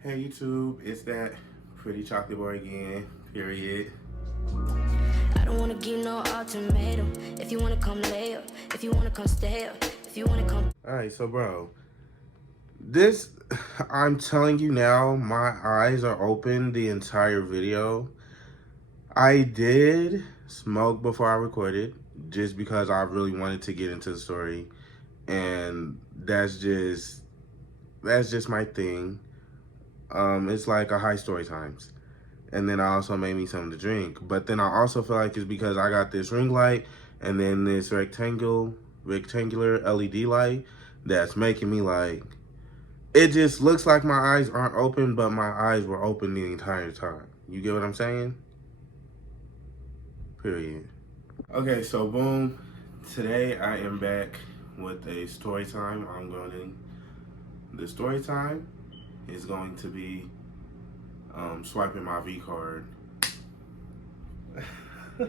Hey YouTube, it's that pretty chocolate boy again, period. I don't wanna give no ultimatum. If you wanna come lay up, if you wanna come stay up, if you wanna come. Alright, so bro, this, I'm telling you now, my eyes are open the entire video. I did smoke before I recorded, just because I really wanted to get into the story. And that's just my thing. It's like a high story times. And then I also made me something to drink. But then I also feel like it's because I got this ring light and then this rectangular LED light that's making me like, it just looks like my eyes aren't open, but my eyes were open the entire time. You get what I'm saying? Period. Okay, so boom. Today I am back with a story time. The story time is going to be swiping my V card. I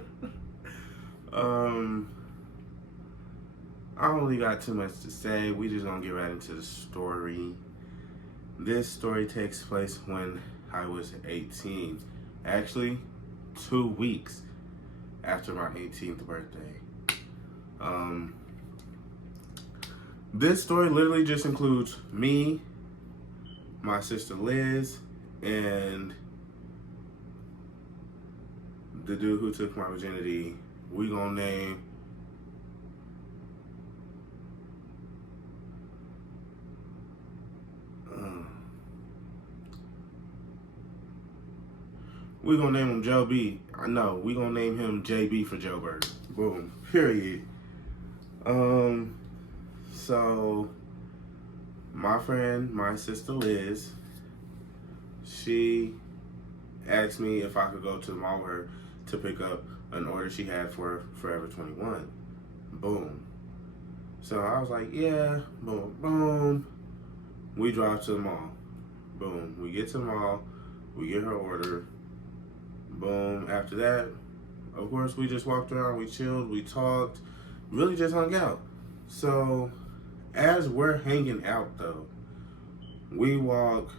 don't really got too much to say. We just gonna get right into the story. This story takes place when I was 18. Actually, 2 weeks after my 18th birthday. This story literally just includes me, my sister Liz, and the dude who took my virginity. We gonna name him Joe B. I know, we gonna name him JB for Joe Bird. Boom. Period. So my sister Liz, she asked me if I could go to the mall with her to pick up an order she had for Forever 21. Boom. So I was like, yeah, boom, boom. We drive to the mall. Boom. We get to the mall. We get her order. Boom. After that, of course, we just walked around. We chilled. We talked. Really just hung out. So as we're hanging out, though, we walk.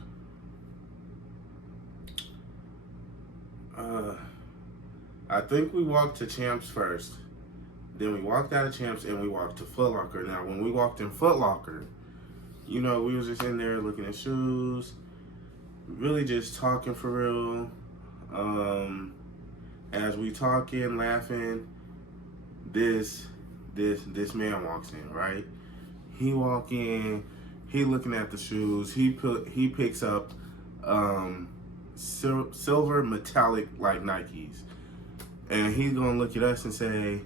I think we walked to Champs first. Then we walked out of Champs and we walked to Foot Locker. Now, when we walked in Foot Locker, you know, we was just in there looking at shoes, really just talking for real. As we talking, laughing, this man walks in, right? He walk in, he looking at the shoes. He picks up silver metallic like Nikes, and he's gonna look at us and say,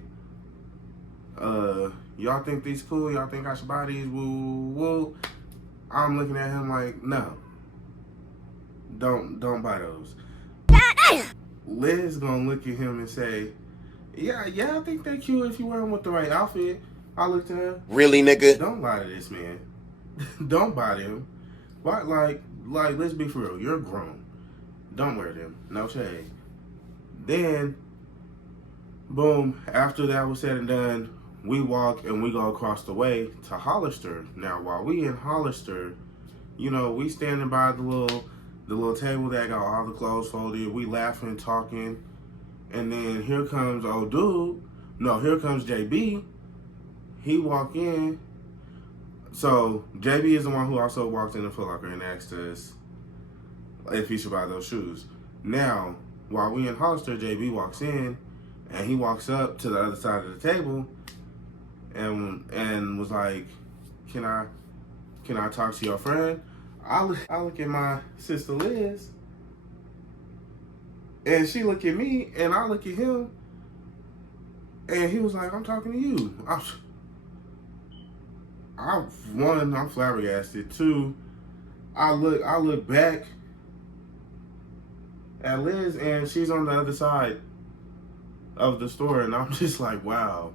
y'all think these cool? Y'all think I should buy these? Woo woo. I'm looking at him like, no, don't buy those. Liz gonna look at him and say, yeah, I think they're cute if you wear them with the right outfit. I looked at her. Really, nigga? Don't lie to this man. Don't buy them. Why? Like, let's be for real. You're grown. Don't wear them. No shade. Then, boom. After that was said and done, we walk and we go across the way to Hollister. Now, while we in Hollister, you know, we standing by the little table that got all the clothes folded. We laughing, talking, and then here comes old dude. No, here comes JB. He walk in. So JB is the one who also walked in the Foot Locker and asked us if he should buy those shoes. Now, while we in Hollister, JB walks in and he walks up to the other side of the table and was like, "Can I talk to your friend?" I look at my sister Liz, and she look at me, and I look at him, and he was like, "I'm talking to you." I'm flabbergasted. Two, I look back at Liz, and she's on the other side of the store, and I'm just like, wow.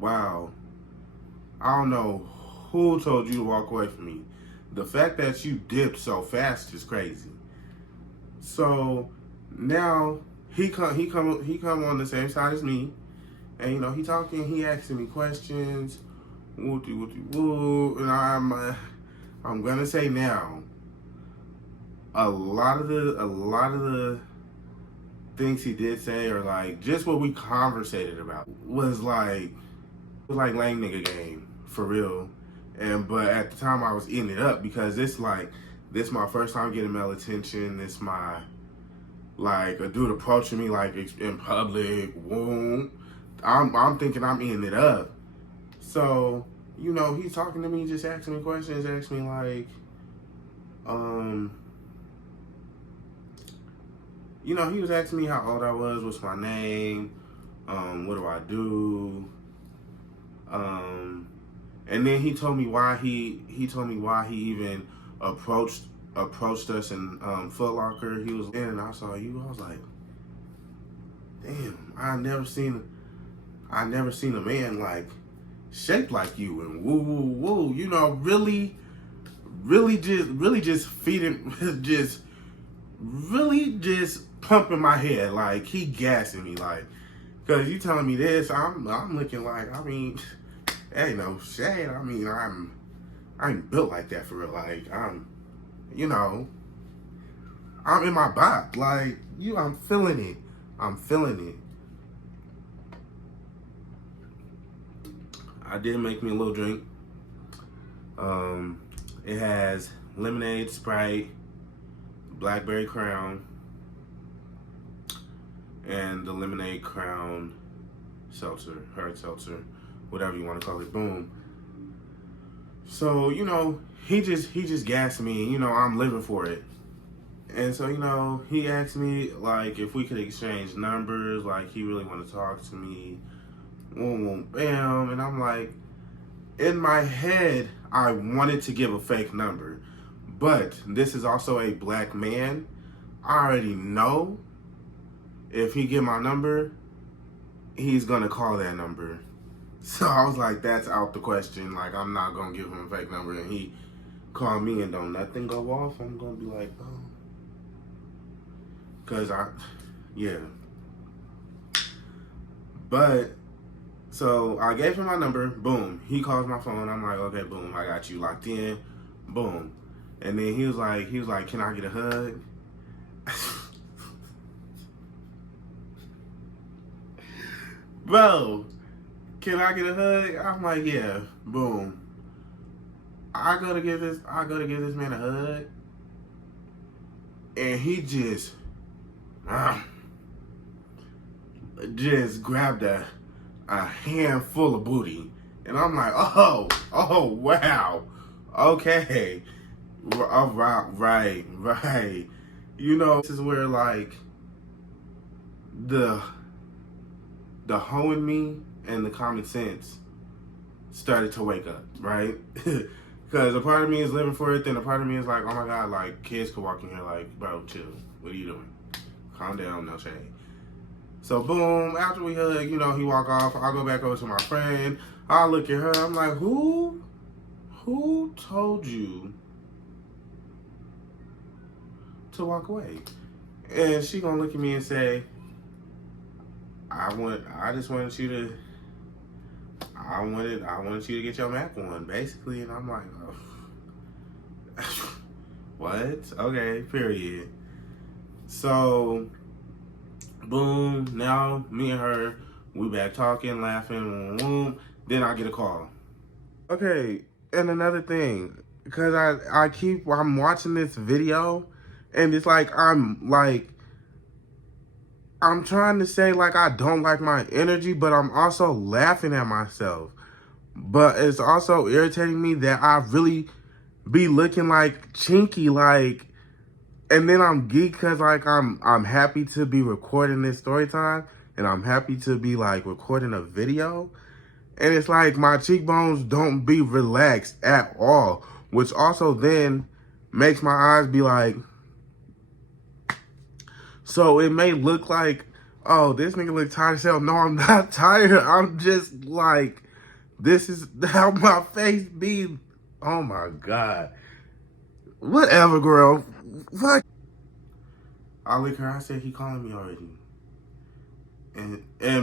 I don't know who told you to walk away from me. The fact that you dipped so fast is crazy. So now he come on the same side as me, and you know he talking, he asking me questions, woo, and I'm gonna say now, a lot of the things he did say, or like just what we conversated about, was like lame nigga game for real. And but at the time I was eating it up because this my first time getting male attention. This my like a dude approaching me like in public. Whoa. I'm thinking I'm eating it up. So, he's talking to me, just asking me questions, asking me like, he was asking me how old I was, what's my name, what do I do, and then he told me why he even approached us in Foot Locker. He was in, and I saw you. I was like, damn, I never seen a man like shaped like you and woo woo woo. Really just feeding, just really just pumping my head, like he gassing me, like, cause you telling me this, I'm looking like, I mean, ain't no shade. I mean, I ain't built like that for real. Like I'm in my bop. Like I'm feeling it. I'm feeling it. I did make me a little drink. It has lemonade, Sprite, blackberry Crown, and the lemonade Crown seltzer, hard seltzer, whatever you want to call it. Boom. So he just gassed me. I'm living for it. And so he asked me like if we could exchange numbers. Like he really wanted to talk to me. Boom, boom, bam. And I'm like, in my head, I wanted to give a fake number, but this is also a black man. I already know if he get my number, he's gonna call that number. So I was like, that's out the question. Like, I'm not gonna give him a fake number and he call me and don't nothing go off. I'm gonna be like, oh. Cause yeah. But, so I gave him my number, boom. He calls my phone, I'm like, okay, boom, I got you locked in, boom. And then he was like, can I get a hug? Bro, can I get a hug? I'm like, yeah, boom. I go to give this man a hug, and he just grabbed a handful of booty, and I'm like, oh wow, okay, right. This is where like the hoe in me and the common sense started to wake up, right? Because a part of me is living for it, then a part of me is like, oh my God, like kids could walk in here like, bro, chill, what are you doing? Calm down, no shade. So boom, after we hug, he walk off. I go back over to my friend. I look at her. I'm like, who told you to walk away? And she gonna look at me and say, I wanted you to get your Mac on, basically. And I'm like, oh. What? Okay, period. So boom, now me and her, we back talking, laughing, boom. Then I get a call. Okay, and another thing, because I'm watching this video, and it's like, I'm trying to say like I don't like my energy, but I'm also laughing at myself. But it's also irritating me that I really be looking like chinky, like. And then I'm geek because like I'm happy to be recording this story time, and I'm happy to be like recording a video. And it's like my cheekbones don't be relaxed at all, which also then makes my eyes be like, so it may look like, oh, this nigga look tired as hell. No, I'm not tired. I'm just like, this is how my face be. Oh my God. Whatever, girl. Fuck. I look at her, I said, he calling me already.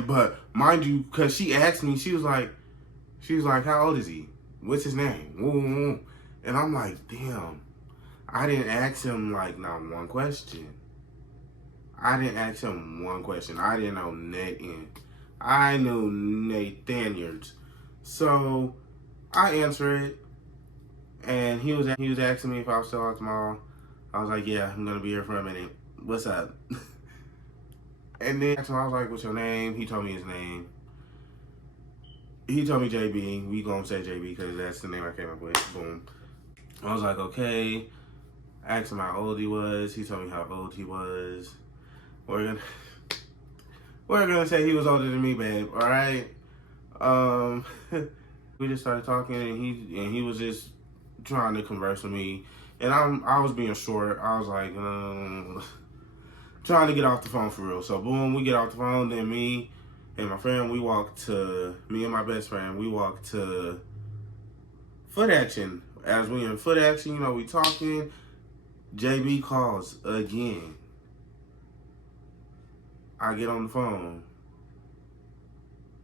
But mind you, cause she asked me, she was like, how old is he? What's his name? Woo, woo, woo. And I'm like, damn, I didn't ask him like not one question. I didn't ask him one question. I didn't know nothing. I knew Nathaniels. So I answered it, and he was asking me if I was still out tomorrow. I was like, yeah, I'm gonna be here for a minute. What's up? And then I was like, what's your name? He told me his name. He told me JB. We gonna say JB because that's the name I came up with. Boom. I was like, okay. I asked him how old he was. He told me how old he was. We're gonna say he was older than me, babe. All right. Um, we just started talking, and he was just trying to converse with me, and I was being short. I was like, trying to get off the phone for real. So boom, we get off the phone. Then me and my friend, me and my best friend, we walked to foot action. As we in foot action, you know, we talking. JB calls again. I get on the phone,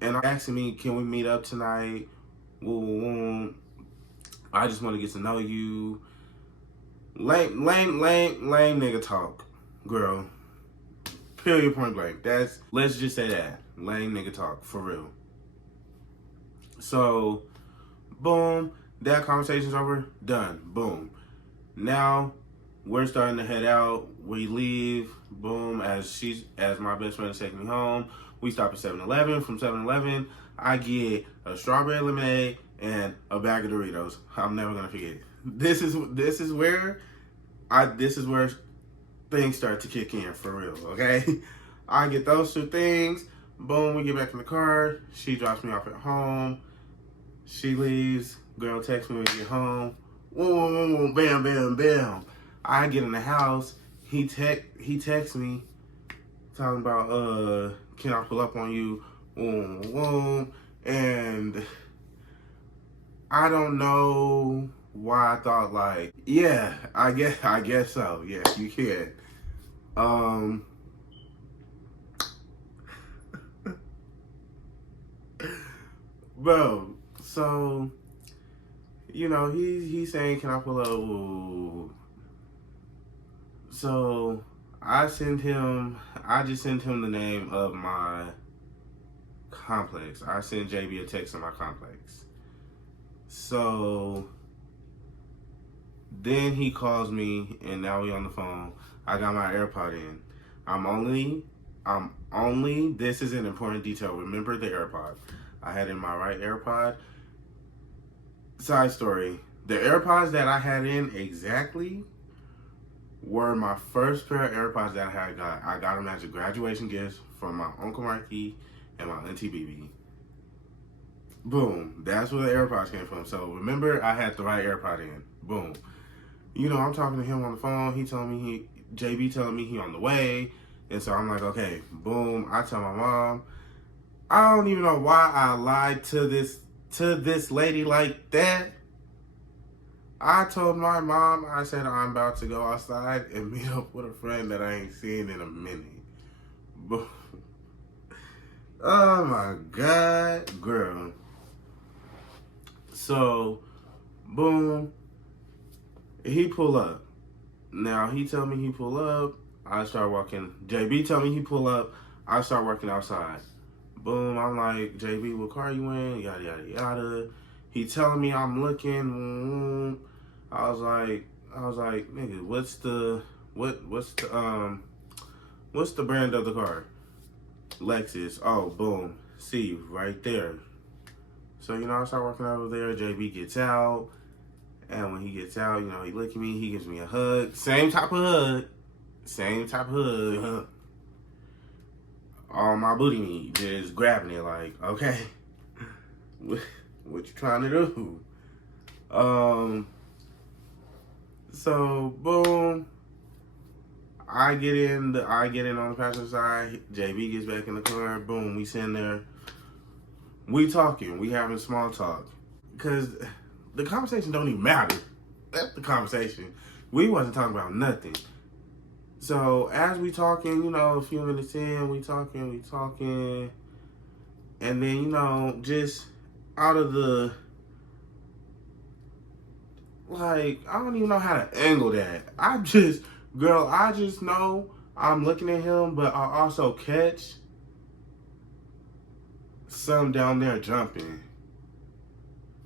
and I'm asking me, can we meet up tonight? Woo. I just want to get to know you. Lame nigga talk, girl. Period, point blank. Let's just say that. Lame nigga talk, for real. So, boom, that conversation's over, done, boom. Now, we're starting to head out. We leave, boom, as my best friend is taking me home. We stop at 7-Eleven. From 7-Eleven, I get a strawberry lemonade and a bag of Doritos. I'm never gonna forget. This is where things start to kick in for real, okay? I get those two things. Boom, we get back in the car. She drops me off at home. She leaves. Girl texts me when we get home. Whoa, bam. I get in the house. He texts me talking about, can I pull up on you? And I don't know why I thought like, yeah, I guess so. Yeah, you can. Bro, so you know, he's saying, can I pull up? So I just sent him the name of my complex. I sent JB a text on my complex. So then he calls me, and now we on the phone. I got my AirPod in. I'm only, this is an important detail. Remember the AirPod. I had in my right AirPod. Side story. The AirPods that I had in exactly were my first pair of AirPods that I got. I got them as a graduation gift from my Uncle Marky and my Auntie BB. Boom. That's where the AirPods came from. So remember, I had the right AirPod in. Boom. You know, I'm talking to him on the phone. JB telling me he on the way. And so I'm like, okay, boom. I tell my mom. I don't even know why I lied to this lady like that. I told my mom, I said I'm about to go outside and meet up with a friend that I ain't seen in a minute. Boom. Oh my God, girl. So, boom. He pull up. Now, he tell me he pull up. I start walking. JB tell me he pull up. I start working outside. Boom. I'm like, JB, what car you in? Yada, yada, yada. He telling me I'm looking. I was like, nigga, what's the brand of the car? Lexus. Oh, boom. See, right there. So, you know, I start working over there. JB gets out. And when he gets out, you know, he look at me, he gives me a hug. Same type of hug. All my booty meat, just grabbing it like, okay, what you trying to do? So boom, I get in on the passenger side. JB gets back in the car. Boom, we sitting there. We talking. We having small talk. Cause the conversation don't even matter. That's the conversation. We wasn't talking about nothing. So as we talking, you know, a few minutes in, we talking. And then, you know, just out of the, like, I don't even know how to angle that. I just know I'm looking at him, but I also catch some down there jumping.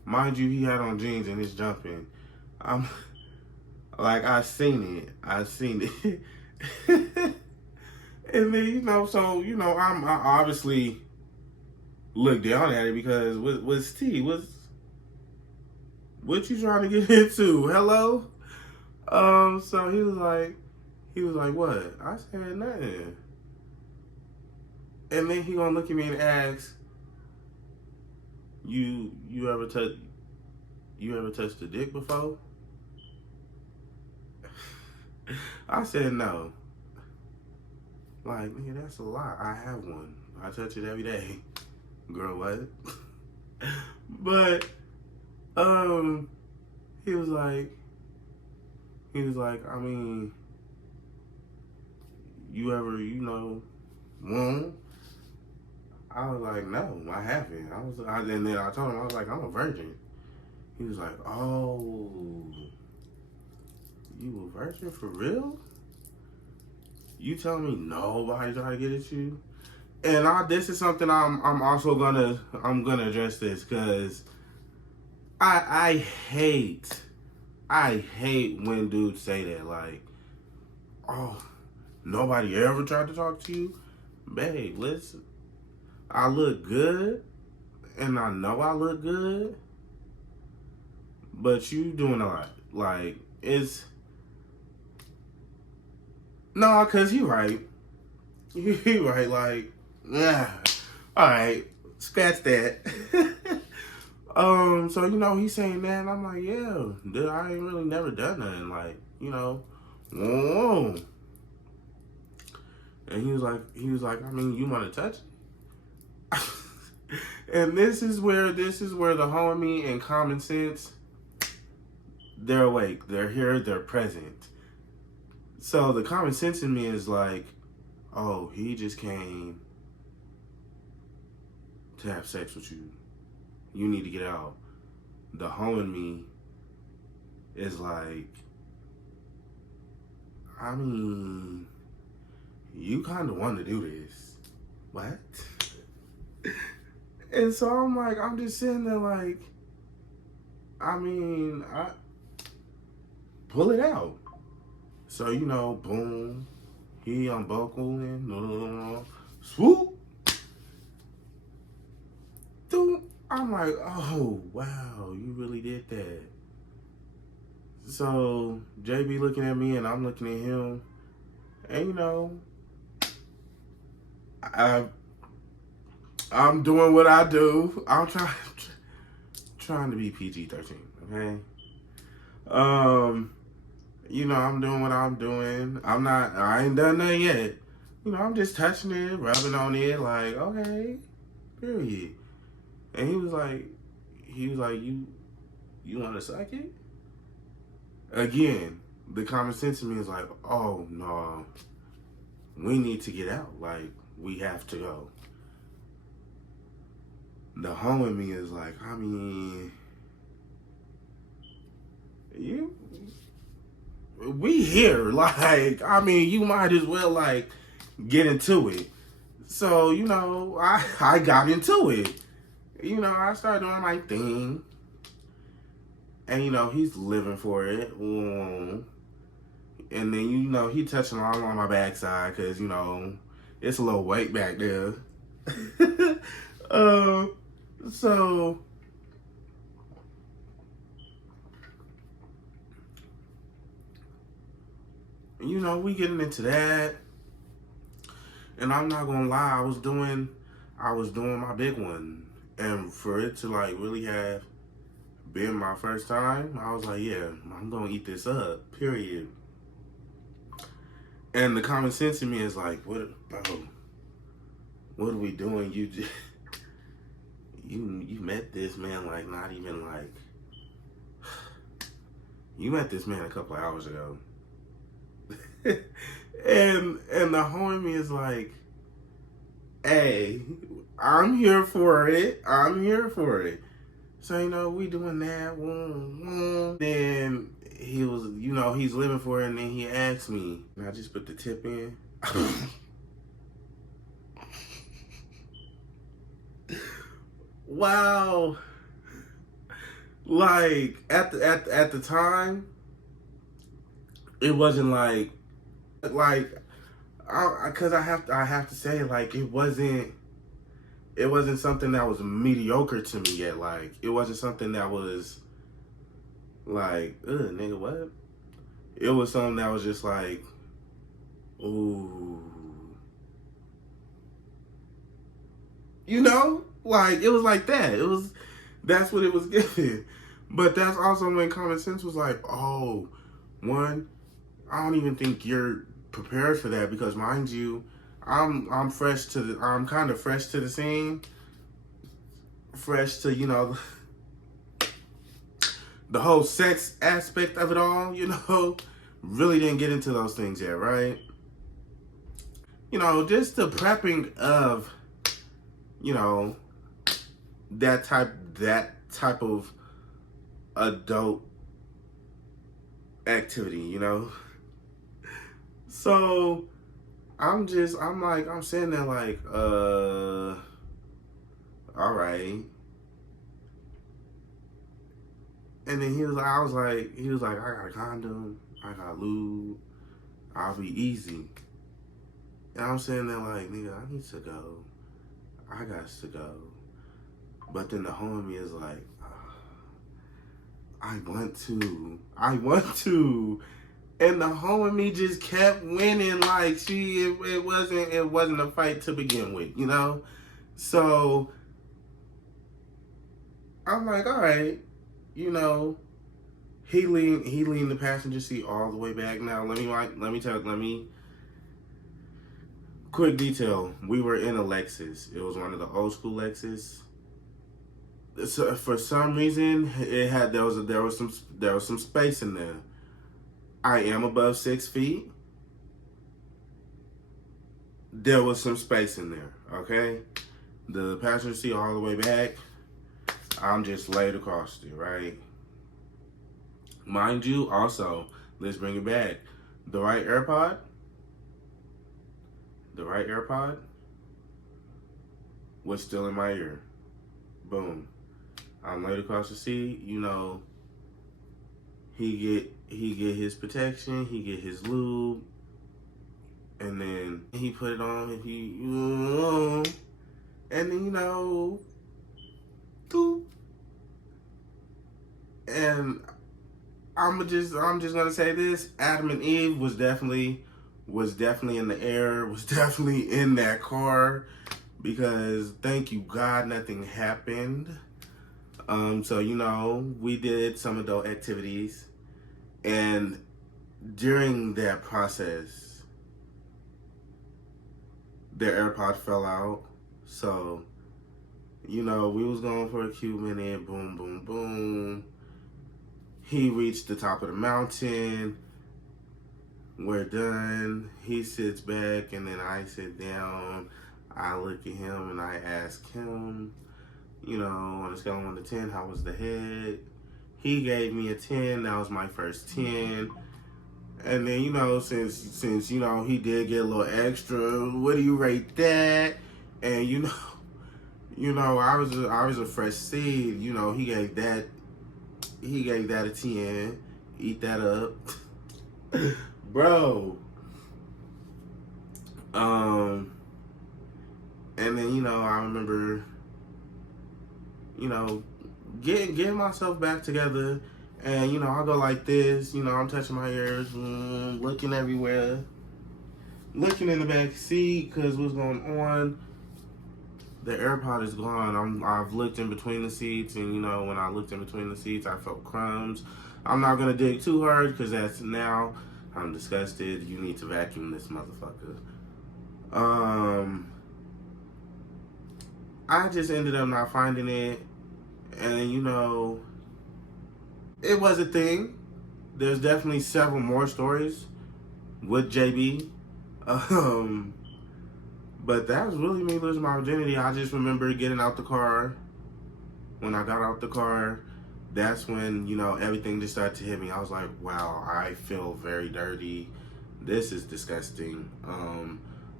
Mind you, he had on jeans and he's jumping. I'm like, I seen it. And then, I obviously look down at it because what's T? What you trying to get into? Hello? So he was like, what? I said nothing. And then he gonna look at me and ask, you ever touched a dick before? I said no. Like, nigga, that's a lie. I have one. I touch it every day. Girl, what? But he was like, I mean, you ever, won? I was like, no, I haven't. And then I told him, I was like, I'm a virgin. He was like, oh, you a virgin for real? You telling me nobody tried to get at you? And this is something I'm also gonna address this because I hate when dudes say that, like, oh, nobody ever tried to talk to you. Babe, listen, I look good and I know I look good, but you doing a lot. Like, it's no, cause he right. He right, like, yeah. Alright, scratch that. So he's saying that, and I'm like, yeah, dude, I ain't really never done nothing, like, whoa. And he was like, I mean, you want to touch it? And this is where the homie and common sense, they're awake, they're here, they're present. So the common sense in me is like, oh, he just came to have sex with you. You need to get out. The hoe in me is like, I mean, you kind of want to do this. What? And so I'm just sitting there like, I mean, I pull it out. So, boom, he unbuckling, swoop. Dude, I'm like, oh, wow, you really did that. So, JB looking at me and I'm looking at him. And, I'm doing what I do. I'm trying to be PG-13, okay? I'm doing what I'm doing. I ain't done nothing yet. I'm just touching it, rubbing on it, like, okay, period. And he was like, you want to suck it? Again, the common sense in me is like, oh, no, we need to get out. Like, we have to go. The hoe in me is like, I mean, we here. Like, I mean, you might as well, like, get into it. So, I got into it. I started doing my thing. And, he's living for it. And then, he touching all on my backside because, it's a little weight back there. So, we getting into that. And I'm not gonna lie, I was doing my big one. And for it to like really have been my first time, I was like, yeah, I'm gonna eat this up, period. And the common sense in me is like, what are we doing? You met this man like not even like, you met this man a couple of hours ago. and the homie is like, hey, I'm here for it. So, we doing that. Then he was, he's living for it. And then he asked me, and I just put the tip in. Wow. Like, at the time, it wasn't like, because I have to say, like, it wasn't something that was mediocre to me yet. Like, it wasn't something that was like, ugh, nigga, what? It was something that was just like, ooh. Like, it was like that. That's what it was given. But that's also when common sense was like, oh, one, I don't even think you're prepared for that, because mind you, I'm kind of fresh to the scene, fresh to the whole sex aspect of it all. Really didn't get into those things yet, right? Just the prepping of that type of adult activity. So I'm sitting there like, all right. And then he was like, I got a condom, I got lube, I'll be easy. And I'm sitting there like, nigga, I need to go. I got to go. But then the homie is like, I want to. And the homie just kept winning. Like, it wasn't a fight to begin with, So I'm like, all right, he leaned the passenger seat all the way back. Now let me quick detail. We were in a Lexus. It was one of the old school Lexus. So for some reason, there was some space in there. I am above 6 feet. There was some space in there. Okay, the passenger seat all the way back. I'm just laid across it, right? Mind you, also, let's bring it back. The right AirPod was still in my ear. Boom. I'm laid across the seat. He get his protection. He get his lube, and then he put it on. And then doop. And I'm just gonna say this: Adam and Eve was definitely in the air. Was definitely in that car, because thank you God nothing happened. So we did some adult activities, and during that process, the AirPod fell out. So we was going for a cute minute. Boom, boom, boom. He reached the top of the mountain. We're done. He sits back, and then I sit down. I look at him and I ask him, on a scale of 1 to 10, how was the head? He gave me a 10. That was my first 10. And then, since he did get a little extra, what do you rate that? And I was a fresh seed. He gave that a 10. Eat that up. Bro. And then, I remember, getting myself back together, and, I go like this, I'm touching my ears, looking everywhere, looking in the back seat, because what's going on? The AirPod is gone. I've looked in between the seats, and, when I looked in between the seats, I felt crumbs. I'm not going to dig too hard, because I'm disgusted. You need to vacuum this motherfucker. I just ended up not finding it, and it was a thing. There's definitely several more stories with JB, but that was really me losing my virginity. I just remember getting out the car, when I got out the car, that's when, you know, everything just started to hit me. I was like, wow, I feel very dirty. This is disgusting.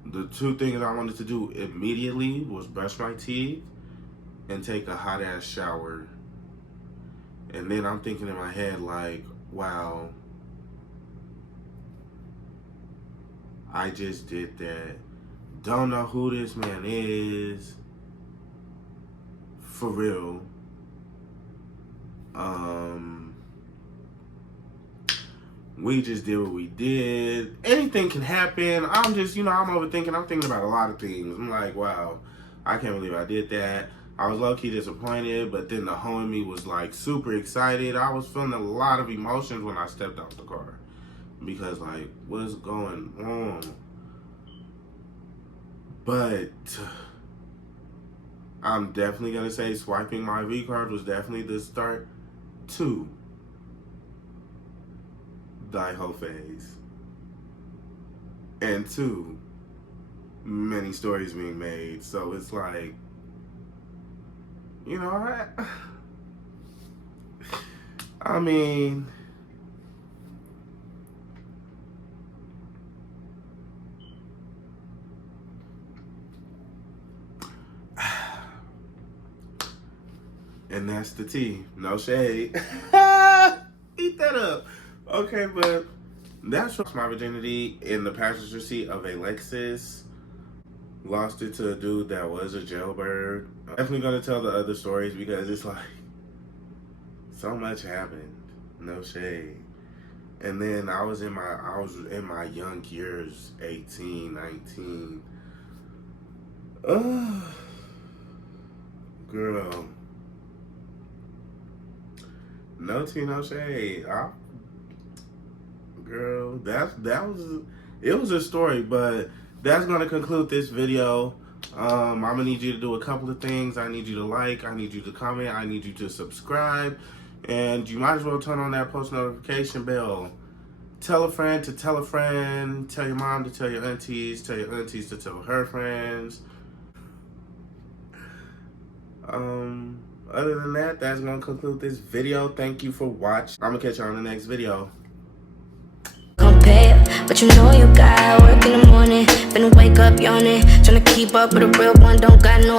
The two things I wanted to do immediately was brush my teeth and take a hot ass shower. And then I'm thinking in my head, like, wow, I just did that. Don't know who this man is. For real. We just did what we did. Anything can happen. I'm just, you know, I'm overthinking. I'm thinking about a lot of things. I'm like, wow, I can't believe I did that. I was low-key disappointed, but then the whole in me was like super excited. I was feeling a lot of emotions when I stepped out the car. Because like, what's going on? But I'm definitely gonna say swiping my V card was definitely the start to thy whole phase. And two, many stories being made. So it's like, you know, I mean, and that's the tea. No shade. Eat that up. Okay, but that's my virginity in the passenger seat of a Lexus. Lost it to a dude that was a jailbird. I'm definitely gonna tell the other stories because it's like so much happened. No shade. And then I was in my young years, 18, 19. Oh, girl. No tea, no shade. Girl, it was a story, but that's gonna conclude this video. I'm gonna need you to do a couple of things. I need you to like, I need you to comment, I need you to subscribe, and you might as well turn on that post notification bell. Tell a friend to tell a friend, tell your mom to tell your aunties to tell her friends. Other than that, that's gonna conclude this video. Thank you for watching. I'm gonna catch you on the next video. Compare, but you know you got work in the morning. Finna wake up yawning, tryna keep up with a real one. Don't got no